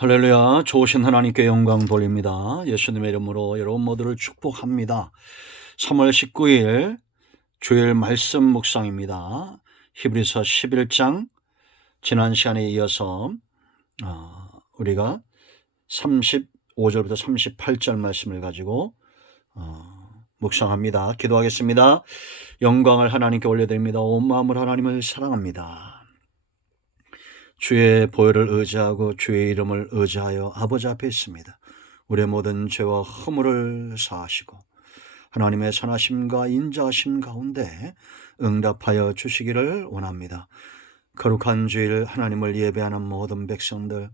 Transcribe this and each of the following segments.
할렐루야. 좋으신 하나님께 영광 돌립니다. 예수님의 이름으로 여러분 모두를 축복합니다. 3월 19일 주일 말씀 묵상입니다. 히브리서 11장 지난 시간에 이어서 우리가 35절부터 38절 말씀을 가지고 묵상합니다. 기도하겠습니다. 영광을 하나님께 올려드립니다. 온 마음으로 하나님을 사랑합니다. 주의 보혈을 의지하고 주의 이름을 의지하여 아버지 앞에 있습니다. 우리의 모든 죄와 허물을 사하시고 하나님의 선하심과 인자하심 가운데 응답하여 주시기를 원합니다. 거룩한 주일 하나님을 예배하는 모든 백성들,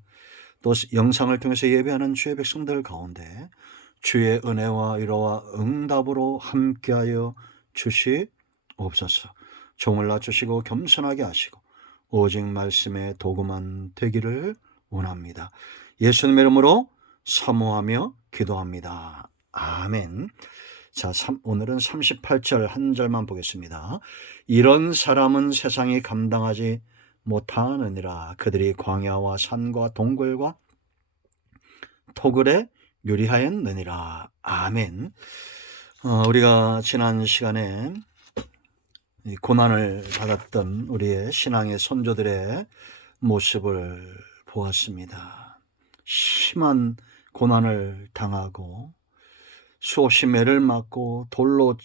또 영상을 통해서 예배하는 주의 백성들 가운데 주의 은혜와 위로와 응답으로 함께하여 주시옵소서. 종을 낮추시고 겸손하게 하시고 오직 말씀의 도구만 되기를 원합니다. 예수님의 이름으로 사모하며 기도합니다. 아멘. 자, 오늘은 38절 한 절만 보겠습니다. 이런 사람은 세상이 감당하지 못하느니라. 그들이 광야와 산과 동굴과 토굴에 유리하였느니라. 아멘. 우리가 지난 시간에 고난을 받았던 우리의 신앙의 선조들의 모습을 보았습니다. 심한 고난을 당하고 수없이 매를 맞고 돌로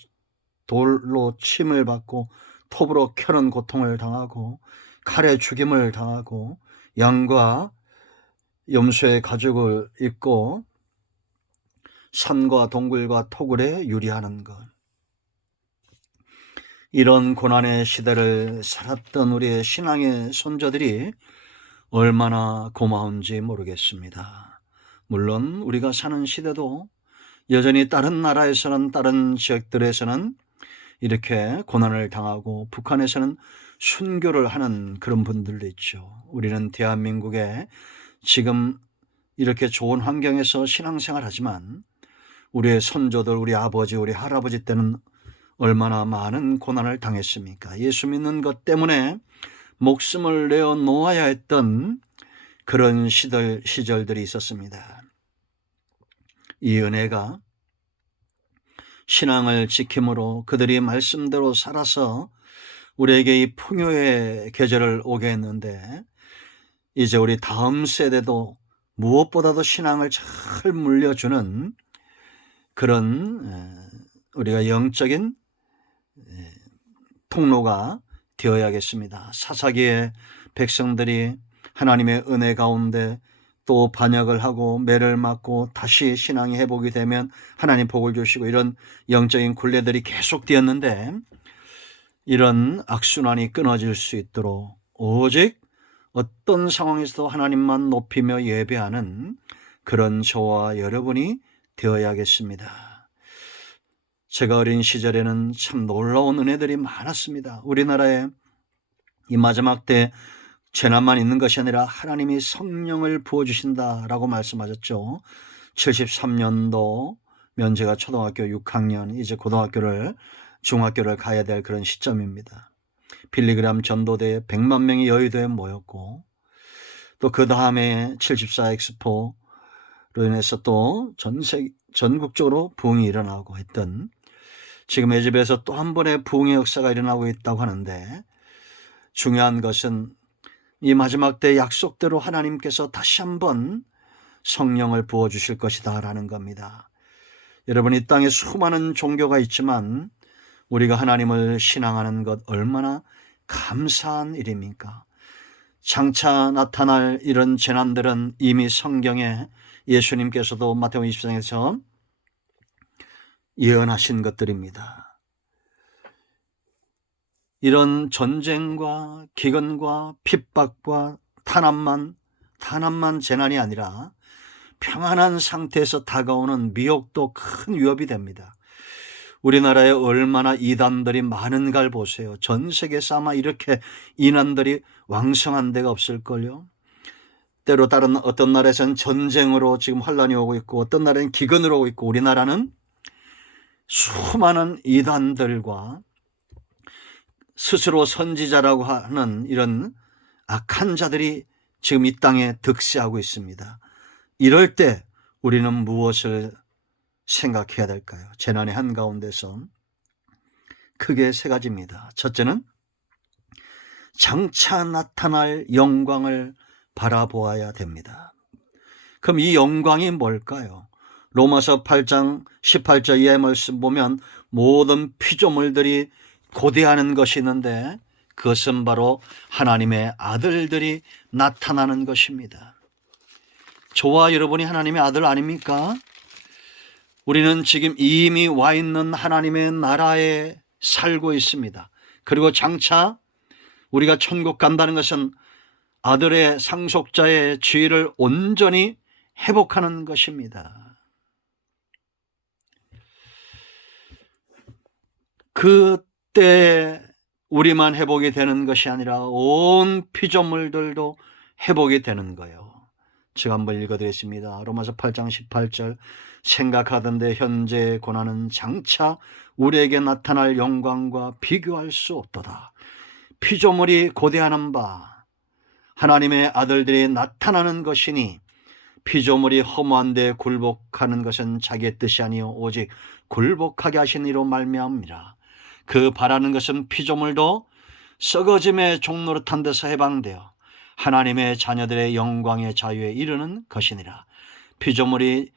침을 받고 톱으로 켜는 고통을 당하고 칼에 죽임을 당하고 양과 염소의 가죽을 입고 산과 동굴과 토굴에 유리하는 것, 이런 고난의 시대를 살았던 우리의 신앙의 선조들이 얼마나 고마운지 모르겠습니다. 물론 우리가 사는 시대도 여전히 다른 나라에서는, 다른 지역들에서는 이렇게 고난을 당하고 북한에서는 순교를 하는 그런 분들도 있죠. 우리는 대한민국에 지금 이렇게 좋은 환경에서 신앙생활 하지만 우리의 선조들, 우리 아버지, 우리 할아버지 때는 얼마나 많은 고난을 당했습니까? 예수 믿는 것 때문에 목숨을 내어 놓아야 했던 그런 시절들이 있었습니다. 이 은혜가 신앙을 지킴으로 그들이 말씀대로 살아서 우리에게 이 풍요의 계절을 오게 했는데, 이제 우리 다음 세대도 무엇보다도 신앙을 잘 물려주는 그런 우리가 영적인 통로가 되어야겠습니다. 사사기의 백성들이 하나님의 은혜 가운데 또 반역을 하고 매를 맞고 다시 신앙이 회복이 되면 하나님 복을 주시고 이런 영적인 굴레들이 계속되었는데, 이런 악순환이 끊어질 수 있도록 오직 어떤 상황에서도 하나님만 높이며 예배하는 그런 저와 여러분이 되어야겠습니다. 제가 어린 시절에는 참 놀라운 은혜들이 많았습니다. 우리나라에 이 마지막 때 재난만 있는 것이 아니라 하나님이 성령을 부어주신다라고 말씀하셨죠. 73년도면 제가 초등학교 6학년, 이제 중학교를 가야 될 그런 시점입니다. 빌리그람 전도대에 100만 명이 여의도에 모였고, 또 그 다음에 74 엑스포로 인해서 또 전국적으로 부흥이 일어나고 했던, 지금 의 집에서 또 한 번의 부흥의 역사가 일어나고 있다고 하는데, 중요한 것은 이 마지막 때 약속대로 하나님께서 다시 한번 성령을 부어주실 것이다 라는 겁니다. 여러분, 이 땅에 수많은 종교가 있지만 우리가 하나님을 신앙하는 것 얼마나 감사한 일입니까? 장차 나타날 이런 재난들은 이미 성경에 예수님께서도 마태복음 24장에서 예언하신 것들입니다. 이런 전쟁과 기근과 핍박과 탄압만 재난이 아니라 평안한 상태에서 다가오는 미혹도 큰 위협이 됩니다. 우리나라에 얼마나 이단들이 많은가를 보세요. 전 세계에서 아마 이렇게 이단들이 왕성한 데가 없을걸요. 때로 다른 어떤 나라에서는 전쟁으로 지금 환란이 오고 있고, 어떤 나라는 기근으로 오고 있고, 우리나라는 수많은 이단들과 스스로 선지자라고 하는 이런 악한 자들이 지금 이 땅에 득세하고 있습니다. 이럴 때 우리는 무엇을 생각해야 될까요? 재난의 한가운데서 크게 세 가지입니다. 첫째는 장차 나타날 영광을 바라보아야 됩니다. 그럼 이 영광이 뭘까요? 로마서 8장 18절 이하의 말씀 보면 모든 피조물들이 고대하는 것이 있는데 그것은 바로 하나님의 아들들이 나타나는 것입니다. 저와 여러분이 하나님의 아들 아닙니까? 우리는 지금 이미 와 있는 하나님의 나라에 살고 있습니다. 그리고 장차 우리가 천국 간다는 것은 아들의 상속자의 지위를 온전히 회복하는 것입니다. 그때 우리만 회복이 되는 것이 아니라 온 피조물들도 회복이 되는 거예요. 제가 한번 읽어드리겠습니다. 로마서 8장 18절 생각하던대 현재의 고난은 장차 우리에게 나타날 영광과 비교할 수 없도다. 피조물이 고대하는 바 하나님의 아들들이 나타나는 것이니 피조물이 허무한 데 굴복하는 것은 자기의 뜻이 아니요 오직 굴복하게 하신 이로 말미암니라. 그 바라는 것은 피조물도 썩어짐의 종노릇한 데서 해방되어 하나님의 자녀들의 영광의 자유에 이르는 것이니라. 피조물이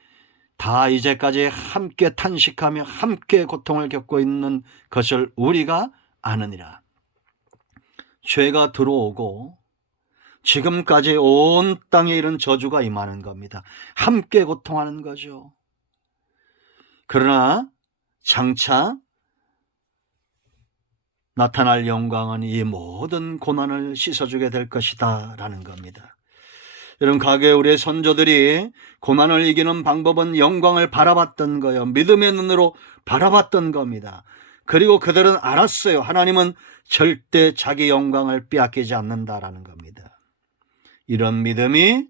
다 이제까지 함께 탄식하며 함께 고통을 겪고 있는 것을 우리가 아느니라. 죄가 들어오고 지금까지 온 땅에 이런 저주가 임하는 겁니다. 함께 고통하는 거죠. 그러나 장차 나타날 영광은 이 모든 고난을 씻어주게 될 것이다 라는 겁니다. 여러분, 과거에 우리의 선조들이 고난을 이기는 방법은 영광을 바라봤던 거예요. 믿음의 눈으로 바라봤던 겁니다. 그리고 그들은 알았어요. 하나님은 절대 자기 영광을 빼앗기지 않는다라는 겁니다. 이런 믿음이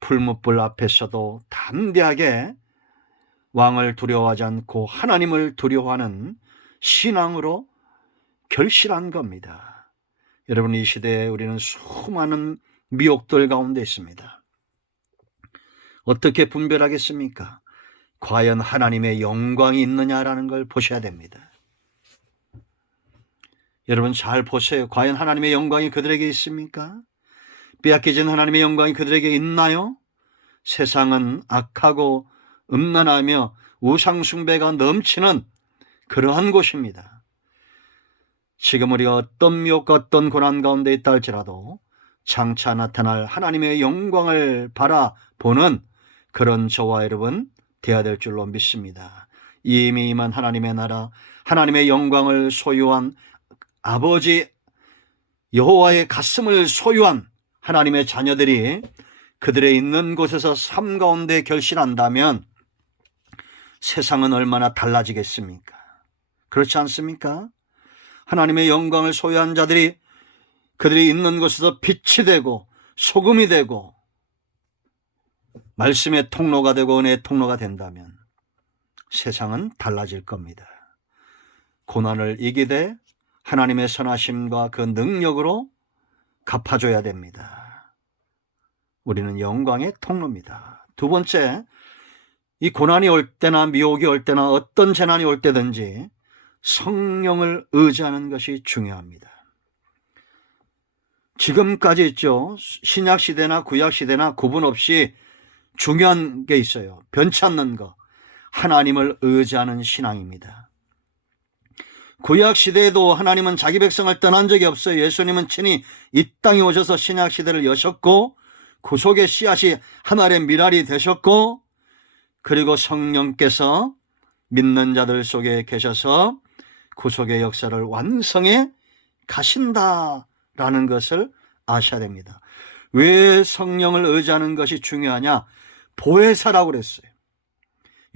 풀무불 앞에서도 담대하게 왕을 두려워하지 않고 하나님을 두려워하는 신앙으로 결실한 겁니다. 여러분, 이 시대에 우리는 수많은 미혹들 가운데 있습니다. 어떻게 분별하겠습니까? 과연 하나님의 영광이 있느냐라는 걸 보셔야 됩니다. 여러분 잘 보세요. 과연 하나님의 영광이 그들에게 있습니까? 빼앗기진 하나님의 영광이 그들에게 있나요? 세상은 악하고 음란하며 우상숭배가 넘치는 그러한 곳입니다. 지금 우리가 어떤 미혹과 어떤 고난 가운데 있다 할지라도 장차 나타날 하나님의 영광을 바라보는 그런 저와 여러분 되어야 될 줄로 믿습니다. 이미 임한 하나님의 나라, 하나님의 영광을 소유한 아버지 여호와의 가슴을 소유한 하나님의 자녀들이 그들의 있는 곳에서 삶 가운데 결실한다면 세상은 얼마나 달라지겠습니까? 그렇지 않습니까? 하나님의 영광을 소유한 자들이 그들이 있는 곳에서 빛이 되고 소금이 되고 말씀의 통로가 되고 은혜의 통로가 된다면 세상은 달라질 겁니다. 고난을 이기되 하나님의 선하심과 그 능력으로 갚아줘야 됩니다. 우리는 영광의 통로입니다. 두 번째, 이 고난이 올 때나 미혹이 올 때나 어떤 재난이 올 때든지 성령을 의지하는 것이 중요합니다. 지금까지 있죠. 신약시대나 구약시대나 구분 없이 중요한 게 있어요. 변치 않는 거, 하나님을 의지하는 신앙입니다. 구약시대에도 하나님은 자기 백성을 떠난 적이 없어요. 예수님은 친히 이 땅에 오셔서 신약시대를 여셨고 구속의 씨앗이 하늘의 미랄이 되셨고 그리고 성령께서 믿는 자들 속에 계셔서 구속의 역사를 완성해 가신다라는 것을 아셔야 됩니다. 왜 성령을 의지하는 것이 중요하냐? 보혜사라고 그랬어요.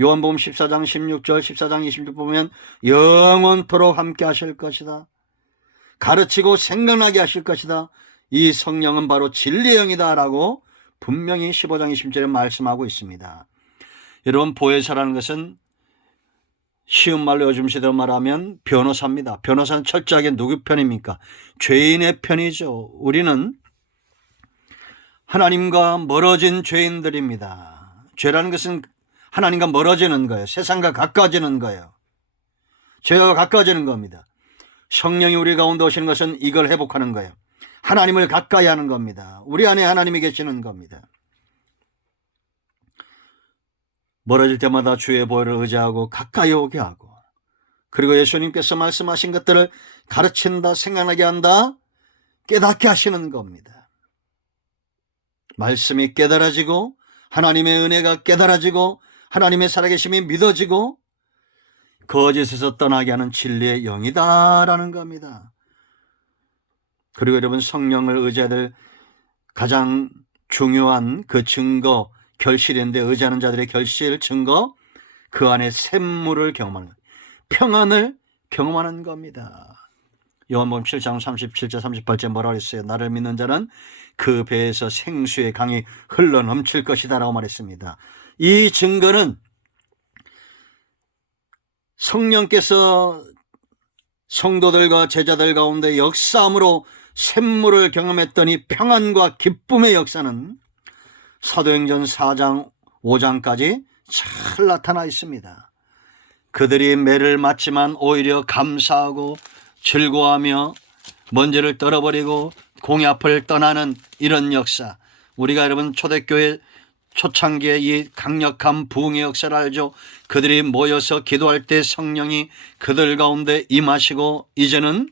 요한복음 14장 16절 14장 26절 보면 영원토록 함께 하실 것이다. 가르치고 생각나게 하실 것이다. 이 성령은 바로 진리의 영이다 라고 분명히 15장 20절에 말씀하고 있습니다. 여러분, 보혜사라는 것은 쉬운 말로 요즘 시대로 말하면 변호사입니다. 변호사는 철저하게 누구 편입니까? 죄인의 편이죠. 우리는 하나님과 멀어진 죄인들입니다. 죄라는 것은 하나님과 멀어지는 거예요. 세상과 가까워지는 거예요. 죄와 가까워지는 겁니다. 성령이 우리 가운데 오시는 것은 이걸 회복하는 거예요. 하나님을 가까이 하는 겁니다. 우리 안에 하나님이 계시는 겁니다. 멀어질 때마다 주의 보혈을 의지하고 가까이 오게 하고, 그리고 예수님께서 말씀하신 것들을 가르친다, 생각나게 한다, 깨닫게 하시는 겁니다. 말씀이 깨달아지고 하나님의 은혜가 깨달아지고 하나님의 살아계심이 믿어지고 거짓에서 떠나게 하는 진리의 영이다라는 겁니다. 그리고 여러분, 성령을 의지해야 될 가장 중요한 그 증거, 결실인데, 의지하는 자들의 결실, 증거, 그 안에 샘물을 경험하는 것, 평안을 경험하는 겁니다. 요한복음 7장 37절 38절 뭐라고 했어요? 나를 믿는 자는 그 배에서 생수의 강이 흘러 넘칠 것이다 라고 말했습니다. 이 증거는 성령께서 성도들과 제자들 가운데 역사함으로 샘물을 경험했더니 평안과 기쁨의 역사는 사도행전 4장 5장까지 잘 나타나 있습니다. 그들이 매를 맞지만 오히려 감사하고 즐거워하며 먼지를 떨어버리고 공의 떠나는 이런 역사, 우리가 여러분 초대교회 초창기의 이 강력한 부흥의 역사를 알죠. 그들이 모여서 기도할 때 성령이 그들 가운데 임하시고, 이제는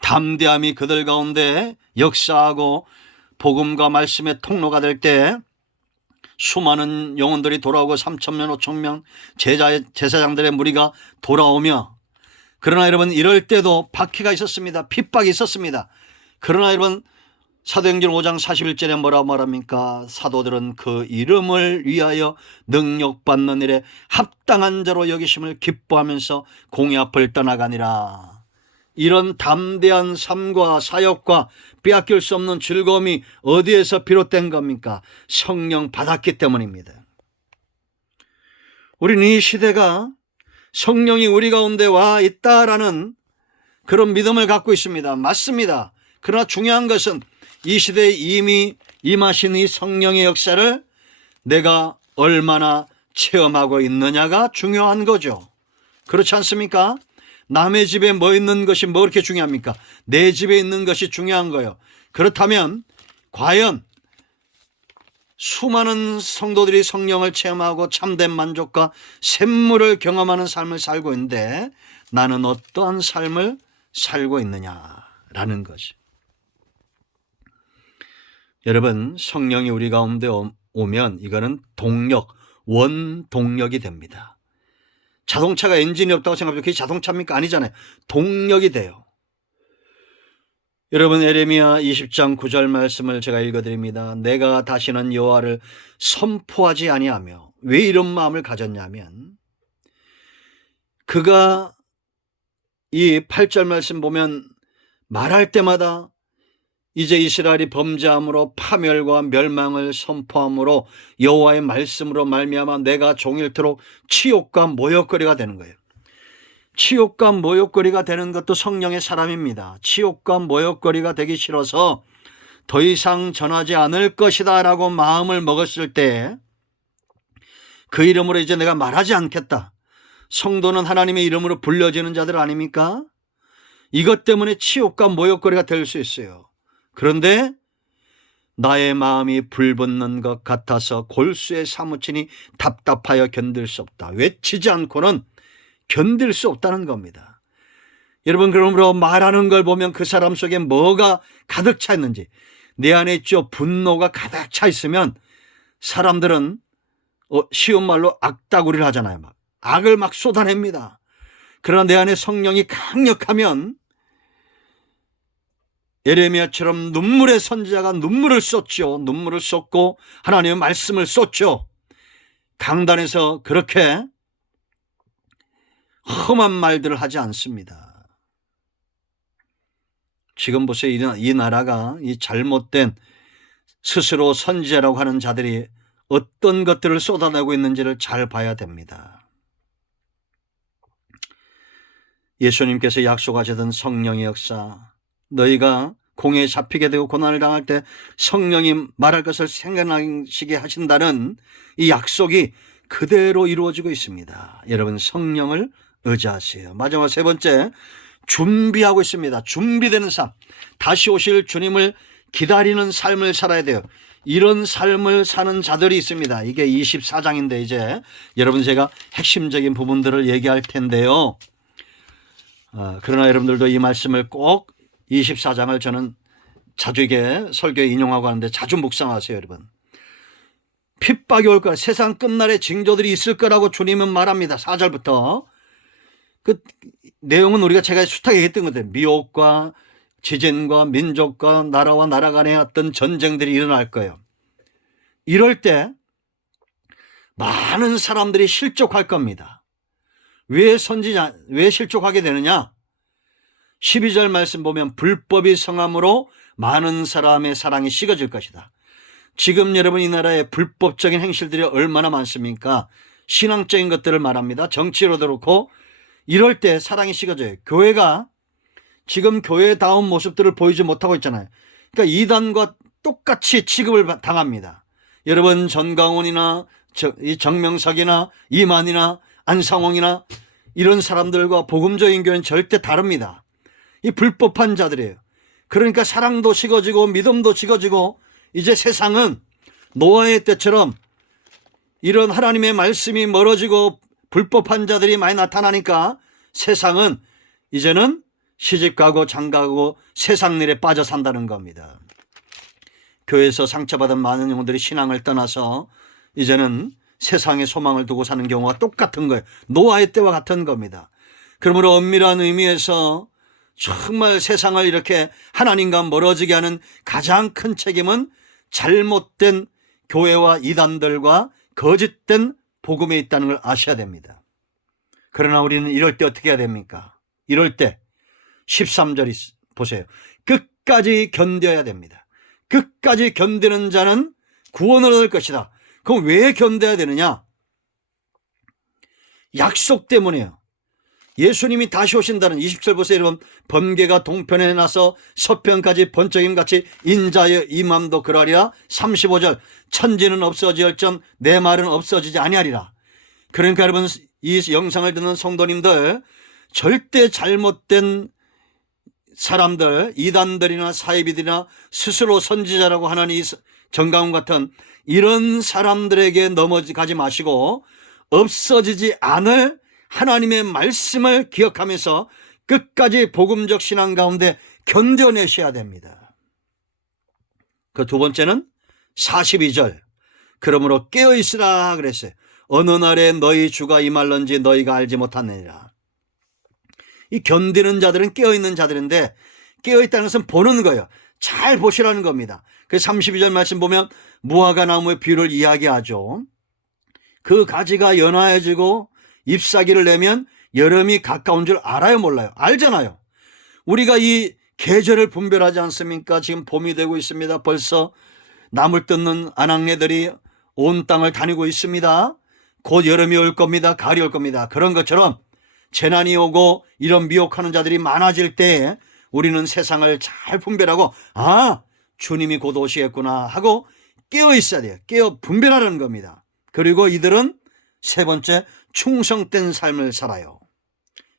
담대함이 그들 가운데 역사하고 복음과 말씀의 통로가 될 때 수많은 영혼들이 돌아오고 3,000명 5,000명 제사장들의 무리가 돌아오며, 그러나 여러분 이럴 때도 박해가 있었습니다. 핍박이 있었습니다. 그러나 여러분 사도행전 5장 41절에 뭐라고 말합니까? 사도들은 그 이름을 위하여 능력받는 일에 합당한 자로 여기심을 기뻐하면서 공의 앞을 떠나가니라. 이런 담대한 삶과 사역과 빼앗길 수 없는 즐거움이 어디에서 비롯된 겁니까? 성령 받았기 때문입니다. 우리는 이 시대가 성령이 우리 가운데 와 있다라는 그런 믿음을 갖고 있습니다. 맞습니다. 그러나 중요한 것은 이 시대에 이미 임하신 이 성령의 역사를 내가 얼마나 체험하고 있느냐가 중요한 거죠. 그렇지 않습니까? 남의 집에 뭐 있는 것이 뭐 그렇게 중요합니까? 내 집에 있는 것이 중요한 거예요. 그렇다면 과연 수많은 성도들이 성령을 체험하고 참된 만족과 샘물을 경험하는 삶을 살고 있는데 나는 어떠한 삶을 살고 있느냐라는 거지. 여러분, 성령이 우리 가운데 오면 이거는 동력, 원동력이 됩니다. 자동차가 엔진이 없다고 생각하면 그게 자동차입니까? 아니잖아요. 동력이 돼요. 여러분, 에레미야 20장 9절 말씀을 제가 읽어드립니다. 내가 다시는 여호와를 선포하지 아니하며, 왜 이런 마음을 가졌냐면, 그가 이 8절 말씀 보면 말할 때마다 이제 이스라엘이 범죄함으로 파멸과 멸망을 선포함으로 여호와의 말씀으로 말미암아 내가 종일토록 치욕과 모욕거리가 되는 거예요. 치욕과 모욕거리가 되는 것도 성령의 사람입니다. 치욕과 모욕거리가 되기 싫어서 더 이상 전하지 않을 것이다 라고 마음을 먹었을 때 그 이름으로 이제 내가 말하지 않겠다. 성도는 하나님의 이름으로 불려지는 자들 아닙니까? 이것 때문에 치욕과 모욕거리가 될 수 있어요. 그런데 나의 마음이 불붙는 것 같아서 골수에 사무치니 답답하여 견딜 수 없다. 외치지 않고는 견딜 수 없다는 겁니다. 여러분, 그러므로 말하는 걸 보면 그 사람 속에 뭐가 가득 차 있는지, 내 안에 있죠. 분노가 가득 차 있으면 사람들은 쉬운 말로 악다구리를 하잖아요. 악을 막 쏟아냅니다. 그러나 내 안에 성령이 강력하면 예레미야처럼 눈물의 선지자가 눈물을 쏟죠. 눈물을 쏟고 하나님의 말씀을 쏟죠. 강단에서 그렇게 험한 말들을 하지 않습니다. 지금 보세요. 이 나라가 이 잘못된 스스로 선지자라고 하는 자들이 어떤 것들을 쏟아내고 있는지를 잘 봐야 됩니다. 예수님께서 약속하셨던 성령의 역사, 너희가 공에 잡히게 되고 고난을 당할 때 성령이 말할 것을 생각나시게 하신다는 이 약속이 그대로 이루어지고 있습니다. 여러분, 성령을 의지하세요. 마지막 세 번째, 준비하고 있습니다. 준비되는 삶. 다시 오실 주님을 기다리는 삶을 살아야 돼요. 이런 삶을 사는 자들이 있습니다. 이게 24장인데 이제 여러분 제가 핵심적인 부분들을 얘기할 텐데요. 그러나 여러분들도 이 말씀을 꼭 24장을 저는 자주 이게 설교에 인용하고 하는데 자주 묵상하세요. 여러분, 핍박이 올 거라, 세상 끝날에 징조들이 있을 거라고 주님은 말합니다. 4절부터 그 내용은 우리가 제가 숱하게 얘기했던 것들, 미혹과 지진과 민족과 나라와 나라 간의 어떤 전쟁들이 일어날 거예요. 이럴 때 많은 사람들이 실족할 겁니다. 왜 실족하게 되느냐? 12절 말씀 보면 불법이 성함으로 많은 사람의 사랑이 식어질 것이다. 지금 여러분 이 나라에 불법적인 행실들이 얼마나 많습니까? 신앙적인 것들을 말합니다. 정치로도 그렇고. 이럴 때 사랑이 식어져요. 교회가 지금 교회다운 모습들을 보이지 못하고 있잖아요. 그러니까 이단과 똑같이 취급을 당합니다. 여러분, 전강훈이나 정명석이나 이만이나 안상홍이나 이런 사람들과 복음적인 교회는 절대 다릅니다. 이 불법한 자들이에요. 그러니까 사랑도 식어지고 믿음도 식어지고, 이제 세상은 노아의 때처럼 이런 하나님의 말씀이 멀어지고 불법한 자들이 많이 나타나니까 세상은 이제는 시집가고 장가가고 세상 일에 빠져 산다는 겁니다. 교회에서 상처받은 많은 영혼들이 신앙을 떠나서 이제는 세상에 소망을 두고 사는 경우가 똑같은 거예요. 노아의 때와 같은 겁니다. 그러므로 엄밀한 의미에서 정말 세상을 이렇게 하나님과 멀어지게 하는 가장 큰 책임은 잘못된 교회와 이단들과 거짓된 복음에 있다는 걸 아셔야 됩니다. 그러나 우리는 이럴 때 어떻게 해야 됩니까? 이럴 때 13절 보세요. 끝까지 견뎌야 됩니다. 끝까지 견디는 자는 구원을 얻을 것이다. 그럼 왜 견뎌야 되느냐? 약속 때문이에요. 예수님이 다시 오신다는 20절 보세요. 여러분, 번개가 동편에 나서 서편까지 번쩍임같이 인자의 임함도 그러하리라. 35절, 천지는 없어지얼정 내 말은 없어지지 아니하리라. 그러니까 여러분, 이 영상을 듣는 성도님들, 절대 잘못된 사람들, 이단들이나 사이비들이나 스스로 선지자라고 하는 이 정강훈 같은 이런 사람들에게 넘어가지 마시고 없어지지 않을 하나님의 말씀을 기억하면서 끝까지 복음적 신앙 가운데 견뎌내셔야 됩니다. 그 두 번째는 42절, 그러므로 깨어있으라 그랬어요. 어느 날에 너희 주가 임할런지 너희가 알지 못하느니라. 이 견디는 자들은 깨어있는 자들인데, 깨어있다는 것은 보는 거예요. 잘 보시라는 겁니다. 그 32절 말씀 보면 무화과 나무의 비유를 이야기하죠. 그 가지가 연화해지고 잎사귀를 내면 여름이 가까운 줄 알아요, 몰라요? 알잖아요. 우리가 이 계절을 분별하지 않습니까? 지금 봄이 되고 있습니다. 벌써 나물 뜯는 아낙네들이 온 땅을 다니고 있습니다. 곧 여름이 올 겁니다. 가을이 올 겁니다. 그런 것처럼 재난이 오고 이런 미혹하는 자들이 많아질 때 우리는 세상을 잘 분별하고, 아, 주님이 곧 오시겠구나 하고 깨어 있어야 돼요. 깨어 분별하는 겁니다. 그리고 이들은 세 번째, 충성된 삶을 살아요.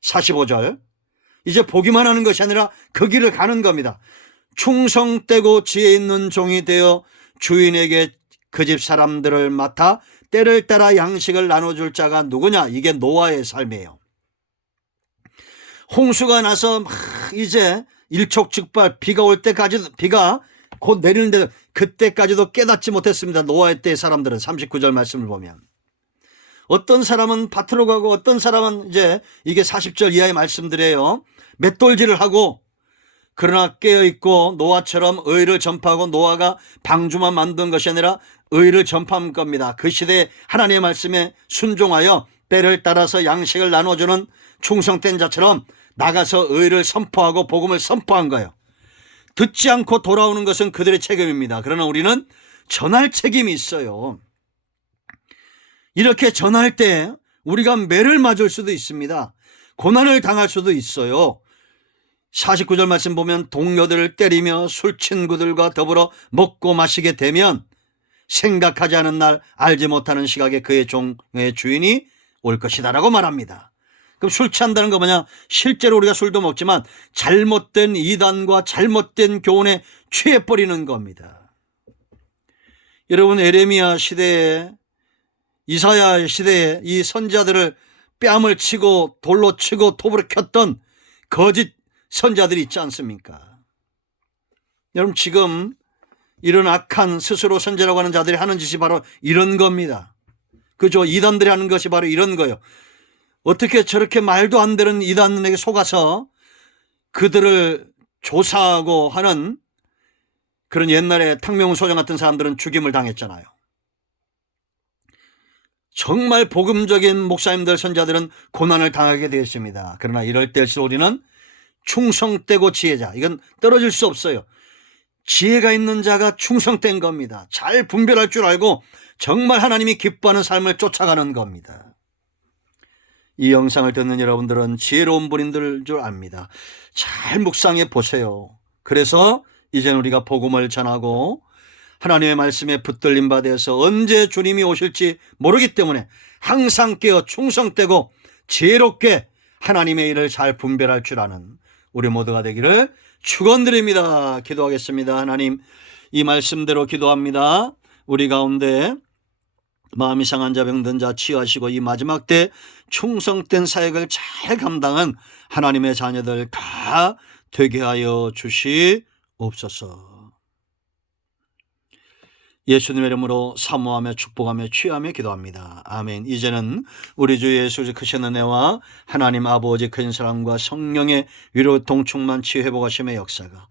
45절, 이제 보기만 하는 것이 아니라 그 길을 가는 겁니다. 충성되고 지혜 있는 종이 되어 주인에게 그 집 사람들을 맡아 때를 따라 양식을 나눠줄 자가 누구냐? 이게 노아의 삶이에요. 홍수가 나서 막 이제 일촉즉발 비가 올 때까지, 비가 곧 내리는데 그때까지도 깨닫지 못했습니다. 노아의 때 사람들은. 39절 말씀을 보면 어떤 사람은 밭으로 가고 어떤 사람은 이제 이게 40절 이하의 말씀들이에요. 맷돌질을 하고, 그러나 깨어있고 노아처럼 의를 전파하고, 노아가 방주만 만든 것이 아니라 의를 전파한 겁니다. 그 시대에 하나님의 말씀에 순종하여 때를 따라서 양식을 나눠주는 충성된 자처럼 나가서 의를 선포하고 복음을 선포한 거예요. 듣지 않고 돌아오는 것은 그들의 책임입니다. 그러나 우리는 전할 책임이 있어요. 이렇게 전할 때 우리가 매를 맞을 수도 있습니다. 고난을 당할 수도 있어요. 49절 말씀 보면 동료들을 때리며 술 친구들과 더불어 먹고 마시게 되면 생각하지 않은 날 알지 못하는 시각에 그의 종의 주인이 올 것이다 라고 말합니다. 그럼 술 취한다는 거 뭐냐? 실제로 우리가 술도 먹지만 잘못된 이단과 잘못된 교훈에 취해버리는 겁니다. 여러분, 에레미야 시대에, 이사야 시대에 이 선지자들을 뺨을 치고 돌로 치고 톱으로 켰던 거짓 선지자들이 있지 않습니까? 여러분, 지금 이런 악한 스스로 선지자라고 하는 자들이 하는 짓이 바로 이런 겁니다. 그죠? 이단들이 하는 것이 바로 이런 거예요. 어떻게 저렇게 말도 안 되는 이단에게 속아서 그들을 조사하고 하는 그런, 옛날에 탕명훈 소장 같은 사람들은 죽임을 당했잖아요. 정말 복음적인 목사님들, 선자들은 고난을 당하게 되었습니다. 그러나 이럴 때일수록 우리는 충성되고 지혜자, 이건 떨어질 수 없어요. 지혜가 있는 자가 충성된 겁니다. 잘 분별할 줄 알고 정말 하나님이 기뻐하는 삶을 쫓아가는 겁니다. 이 영상을 듣는 여러분들은 지혜로운 분인 줄 압니다. 잘 묵상해 보세요. 그래서 이제는 우리가 복음을 전하고 하나님의 말씀에 붙들림 받아서 언제 주님이 오실지 모르기 때문에 항상 깨어 충성되고 지혜롭게 하나님의 일을 잘 분별할 줄 아는 우리 모두가 되기를 축원드립니다. 기도하겠습니다. 하나님, 이 말씀대로 기도합니다. 우리 가운데 마음이 상한 자, 병든 자 치유하시고 이 마지막 때 충성된 사역을 잘 감당한 하나님의 자녀들 다 되게 하여 주시옵소서. 예수님의 이름으로 사모하며 축복하며 취하며 기도합니다. 아멘. 이제는 우리 주 예수 크신 은혜와 하나님 아버지 큰 사랑과 성령의 위로 동충만 치유 회복하심의 역사가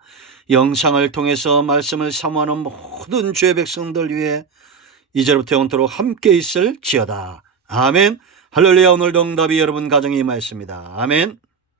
영상을 통해서 말씀을 사모하는 모든 주의 백성들 위해 이제부터 영원토록 함께 있을지어다. 아멘. 할렐루야. 오늘도 응답이 여러분 가정에 임하였습니다. 아멘.